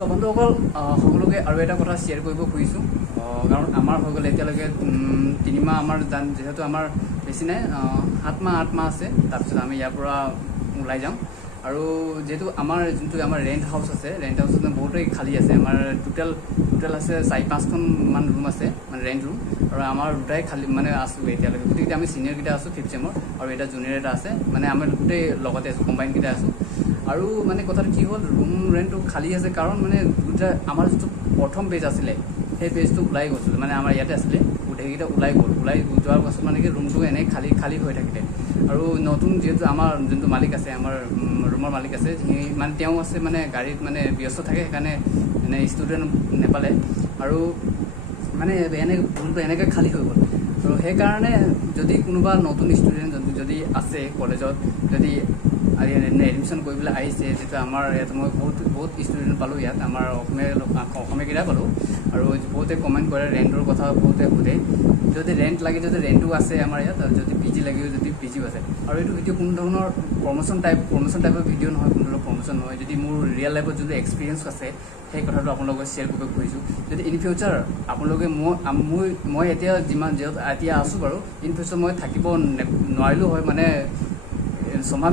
বন্ধুসকল সকলোকে আৰু এটা কথা শ্বেয়াৰ কৰিব খুজিছোঁ কাৰণ আমাৰ হৈ গ'ল এতিয়ালৈকে 3 মাহ আমাৰ যেহেতু আমাৰ বেছি নাই 7 মাহ 8 মাহ আছে তাৰপিছত আমি ইয়াৰ পৰা ওলাই যাম আৰু যেহেতু আমাৰ যোনটো আমাৰ ৰেণ্ট হাউচ আছে ৰেণ্ট হাউচত বহুতেই খালী আছে আমাৰ টোটেল আছে 4-5খন মান ৰুম আছে মানে ৰেণ্ট ৰুম আৰু আমাৰ দুটাই খালী মানে আছোঁ এতিয়ালৈকে গোটেইকেইটা আমি ছিনিয়ৰকেইটা আছোঁ 5th চেমৰ আৰু এটা জুনিয়ৰ এটা আছে মানে আমি গোটেই লগতে আছোঁ কম্বাইনকেইটা আছোঁ আৰু মানে কথাটো কি হ'ল ৰুম ৰেণ্টটো খালী আছে কাৰণ মানে দুটা আমাৰ যিটো প্ৰথম পেজ আছিলে সেই পেজটো ওলাই গৈছিল মানে আমাৰ ইয়াতে আছিলে গোটেইকেইটা ওলাই যোৱাৰ পাছত মানে কি ৰুমটো এনেই খালী হৈ থাকিলে আৰু নতুন যিহেতু আমাৰ যোনটো মালিক আছে আমাৰ ৰুমৰ মালিক আছে মানে তেওঁ আছে মানে গাড়ীত মানে ব্যস্ত থাকে সেইকাৰণে মানে ষ্টুডেণ্ট নেপালে আৰু মানে ৰুমটো এনেকৈ খালী হৈ গ'ল আৰু সেইকাৰণে যদি কোনোবা নতুন ষ্টুডেণ্ট যদি আছে কলেজত যদি এডমিশ্যন কৰিবলৈ আহিছে যিটো আমাৰ ইয়াত মই বহুত ষ্টুডেণ্ট পালোঁ ইয়াত আমাৰ অসমীয়াকেইটা পালোঁ আৰু বহুতে কমেণ্ট কৰে ৰেণ্টৰ কথা বহুতে সোধে যদি ৰেণ্ট লাগে যদি ৰেণ্টো আছে আমাৰ ইয়াত আৰু যদি পি জি লাগে যদি পি জিও আছে আৰু এইটো ভিডিঅ' কোনো ধৰণৰ প্ৰমোশ্যন টাইপৰ ভিডিঅ' নহয় কোনো ধৰণৰ প্ৰমোশ্যন নহয় যদি মোৰ ৰিয়েল লাইফত যোনটো এক্সপিৰিয়েঞ্চ আছে সেই কথাটো আপোনালোকক শ্বেয়াৰ কৰিব খুজিছোঁ যদি ইন ফিউচাৰ আপোনালোকে মই এতিয়া যিহেতু এতিয়া আছোঁ বাৰু ইন ফিউচাৰ মই থাকিব নোৱাৰিলোঁ হয় মানে ছমাহ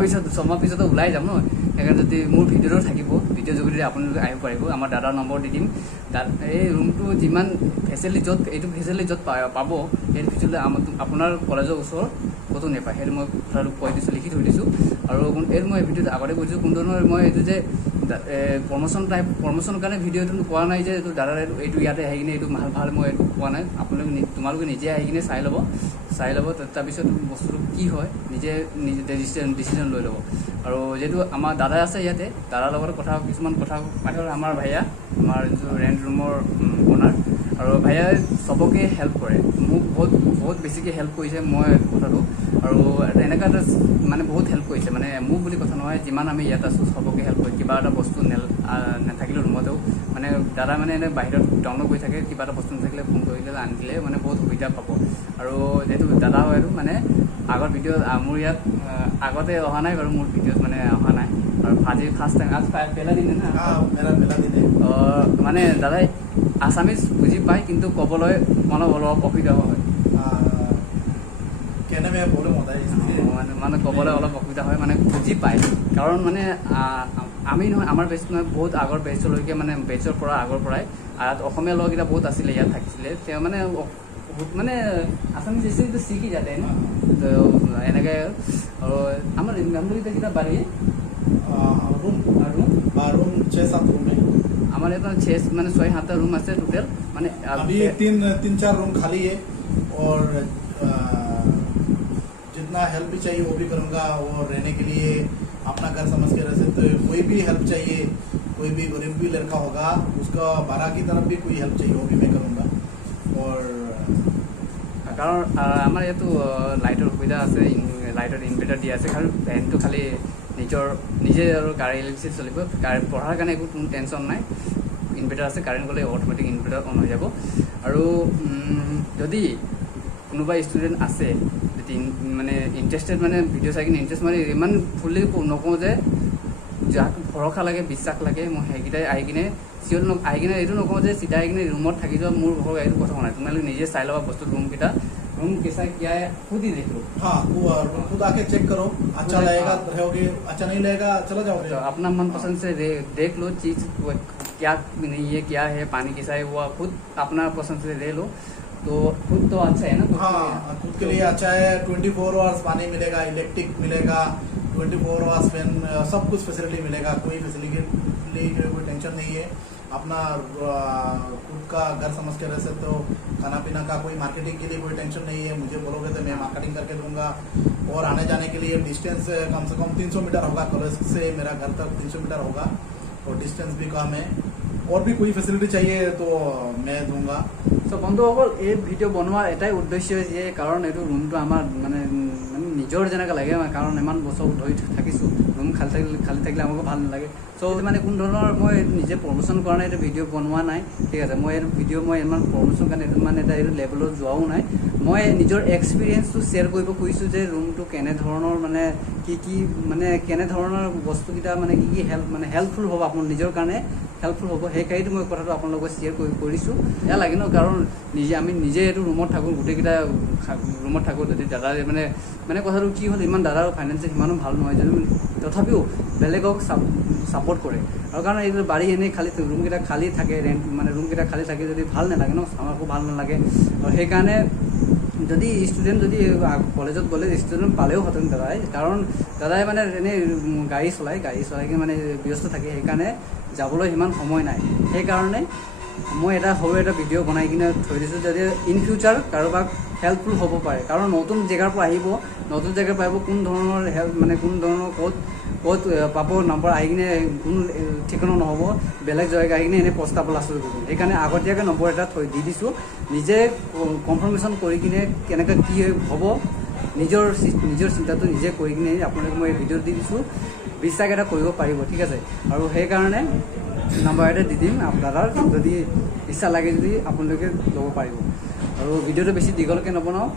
পিছতো ওলাই যাম ন সেইকাৰণে যদি মোৰ ভিডিঅ'টো থাকিব ভিডিঅ' যোগেদি আপোনালোকে আহিব পাৰিব আমাৰ দাদাৰ নম্বৰ দি দিম এই ৰুমটো যিমান ফেচিলিটি এইটো ফেচিলিটি য'ত পাব সেইটো ফেচিলিটি আপোনাৰ কলেজৰ ওচৰত ক'তো নাপায় সেইটো মই কথাটো কৈ দিছোঁ লিখি থৈ দিছোঁ আৰু এইটো মই ভিডিঅ'টো আগতে কৈছোঁ কোনো ধৰণৰ মই এইটো যে প্ৰমোশ্যনৰ কাৰণে ভিডিঅ'টো কোৱা নাই যে এইটো দাদাৰ এইটো ইয়াতে আহি কিনে এইটো ভাল মই এইটো কোৱা নাই তোমালোকে নিজে আহি কিনে চাই ল'ব তাৰপিছত বস্তুটো কি হয় নিজে ডিচিশ্যন লৈ ল'ব আৰু যিহেতু আমাৰ দাদা আছে ইয়াতে দাদাৰ লগত কিছুমান কথা পাতি আমাৰ ভাইয়া আমাৰ যোনটো ৰেণ্ট ৰুমৰ অ'নাৰ আৰু ভাইয়াই চবকে হেল্প কৰে মোক বহুত বেছিকৈ হেল্প কৰিছে মই কথাটো আৰু এনেকুৱা এটা মানে বহুত হেল্প কৰিছে মানে মোক বুলি কথা নহয় যিমান আমি ইয়াত আছোঁ চবকে হেল্প কৰে কিবা এটা বস্তু নাথাকিলেও ৰুমতেও মানে দাদা মানে এনে বাহিৰত ডাউনলোড কৰি থাকে কিবা এটা বস্তু নাথাকিলে ফোন কৰিলে আনি দিলে মানে বহুত সুবিধা পাব আৰু যিহেতু দাদা হয় আৰু মানে আগৰ ভিডিঅ' মোৰ ইয়াত আগতে অহা নাই বাৰু মোৰ ভিডিঅ'ত মানে অহা নাই আৰু আজি ফাৰ্ষ্ট টাইম আজি পেলা দিনে না মানে দাদাই আছামিজ বুজি পায় কিন্তু ক'বলৈ অলপ অসুবিধা হয় মানে ক'বলৈ অলপ অসুবিধা হয় মানে বুজি পায় কাৰণ মানে আমি নহয় আমাৰ বেচ নহয় বহুত আগৰ বেচলৈকে মানে বেচৰ পৰা আগৰ পৰাই অসমীয়া লগকেইটা বহুত আছিলে ইয়াত থাকিছিলে তেওঁ মানে আছামিজ এসে শিখি যাতে না তো এনেকৈ আৰু আমাৰ মেমৰিকেইটা বাঢ়ি रूम 6-7 रूम है हमारे यहाँ 6-7 रूम আছে टोटल মানে अभी 3-4 रूम खाली है और जितना हेल्प भी चाहिए वो भी करूँगा और रहने के लिए अपना घर समझ के रह सकते हो कोई भी हेल्प चाहिए कोई भी गरीब भी लड़का होगा उसका बारह की तरफ भी कोई हेल्प चाहिए वो भी मैं करूँगा और कारण আমাৰ ইয়াতো লাইটৰ সুবিধা আছে লাইটৰ ইনভাৰ্টাৰ দিয়া আছে কাৰণ ফেনটো খালি নিজে আৰু গাড়ী ইলেক্ট্ৰিচিটি চলিব পঢ়াৰ কাৰণে একো কোনো টেনশ্যন নাই ইনভাৰ্টাৰ আছে কাৰেণ্ট গ'লে অট'মেটিক ইনভাৰ্টাৰ অন হৈ যাব আৰু যদি কোনোবা ষ্টুডেণ্ট আছে যদি মানে ইণ্টাৰেষ্টেড মানে ভিডিঅ' চাই কিনে ইণ্টাৰেষ্ট মানে ইমান ফুল্লি নকওঁ যে যাক ভৰসা লাগে বিশ্বাস লাগে মই সেইকেইটাই আহি কিনে এইটো নকওঁ যে চিধা আহি কিনে ৰুমত থাকি যোৱা মোৰ ঘৰ এইটো কথা নাই তোমালোকে নিজে চাই ল'বা বস্তু रूम कैसा क्या है खुद ही देख लो हाँ खुद आके चेक करो अच्छा लगेगा रहोगे अच्छा नहीं लगेगा चला जाओगे तो अपना मनपसंद से देख लो चीज़ क्या नहीं है क्या है पानी कैसा है वो खुद अपना पसंद से ले लो तो खुद तो अच्छा है ना हाँ खुद के लिए अच्छा है 24 आवर्स पानी मिलेगा इलेक्ट्रिक मिलेगा 24 आवर्स फैन सब कुछ फैसिलिटी मिलेगा कोई फैसिलिटी कोई टेंशन नहीं है अपना खुद का घर समझ के रह सकते हो खाना पीना का कोई मार्केटिंग के लिए कोई टेंशन नहीं है मुझे बोलोगे तो मैं मार्केटिंग करके दूंगा और आने जाने के लिए डिस्टेंस कम से कम 300 मीटर होगा कॉलेज से मेरा घर तक 300 मीटर होगा और डिस्टेंस भी कम है और भी कोई फैसिलिटी चाहिए तो मैं दूंगा तो বন্ধুসকল এই ভিডিঅ' বনোৱাৰ এটাই উদ্দেশ্য যে কাৰণ এইটো ৰুমটো আমাৰ মানে নিজৰ যেনেকৈ লাগে কাৰণ ইমান বছৰ ধৰি থাকিছোঁ ৰুম খালী থাকিলে আমাকো ভাল নালাগে চ' মানে কোনো ধৰণৰ মই নিজে প্ৰমোশ্যন কৰা নাই এইটো ভিডিঅ' বনোৱা নাই ঠিক আছে মই এইটো ভিডিঅ' মই ইমান প্ৰমোশ্যন কাৰণে এইটো মানে এটা এইটো লেভেলত যোৱাও নাই মই নিজৰ এক্সপিৰিয়েঞ্চটো শ্বেয়াৰ কৰিব খুজিছোঁ যে ৰুমটো কেনেধৰণৰ মানে কি মানে কেনেধৰণৰ বস্তুকেইটা মানে কি হেল্পফুল হ'ব আপোনাৰ নিজৰ কাৰণে হেল্পফুল হ'ব সেইকাৰণে মই কথাটো আপোনালোকক শ্বেয়াৰ কৰিছোঁ এয়া লাগে ন কাৰণ আমি নিজে এইটো ৰুমত থাকোঁ গোটেইকেইটা ৰুমত থাকোঁ যদি দাদাই মানে কথাটো কি হ'ল ইমান দাদাৰ ফাইনেন্সিয়েল সিমানো ভাল নহয় যদি তথাপিও বেলেগক ছাপোৰ্ট কৰে আৰু কাৰণ এইটো বাৰী এনেই খালী ৰুমকেইটা খালী থাকে ৰেণ্ট মানে ৰুমকেইটা খালী থাকে যদি ভাল নালাগে ন আমাকো ভাল নালাগে আৰু সেইকাৰণে যদি ষ্টুডেণ্ট যদি কলেজত গ'লে ষ্টুডেণ্ট পালেও হেঁতেন দাদাই মানে এনেই গাড়ী চলাই কিনে মানে ব্যস্ত থাকে সেইকাৰণে যাবলৈ সিমান সময় নাই সেইকাৰণে মই এটা সৰু এটা ভিডিঅ' বনাই কিনে থৈ দিছোঁ যাতে ইন ফিউচাৰ কাৰোবাক হেল্পফুল হ'ব পাৰে কাৰণ নতুন জেগাৰ পৰা আহিব নতুন জেগাৰ পৰা আহিব কোন ধৰণৰ হেল্প মানে কোন ধৰণৰ ক'ত পাব নম্বৰ আহি কিনে কোনো ঠিকনা নহ'ব বেলেগ জেগা আহি কিনে এনেই প্ৰস্তাৱ লাষ্ট কৰিব সেইকাৰণে আগতীয়াকৈ নম্বৰ এটা দি দিছোঁ নিজে কনফাৰ্মেশ্যন কৰি কিনে কেনেকৈ কি হ'ব নিজৰ চিন্তাটো নিজে কৰি কিনে আপোনালোকে মই ভিডিঅ' দি দিছোঁ বিশ্বাস এটা কৰিব পাৰিব ঠিক আছে আৰু সেইকাৰণে নম্বৰ এটা দি দিম দাদাৰ যদি ইচ্ছা লাগে যদি আপোনালোকে ল'ব পাৰিব আৰু ভিডিঅ'টো বেছি দীঘলকৈ নবনাওঁ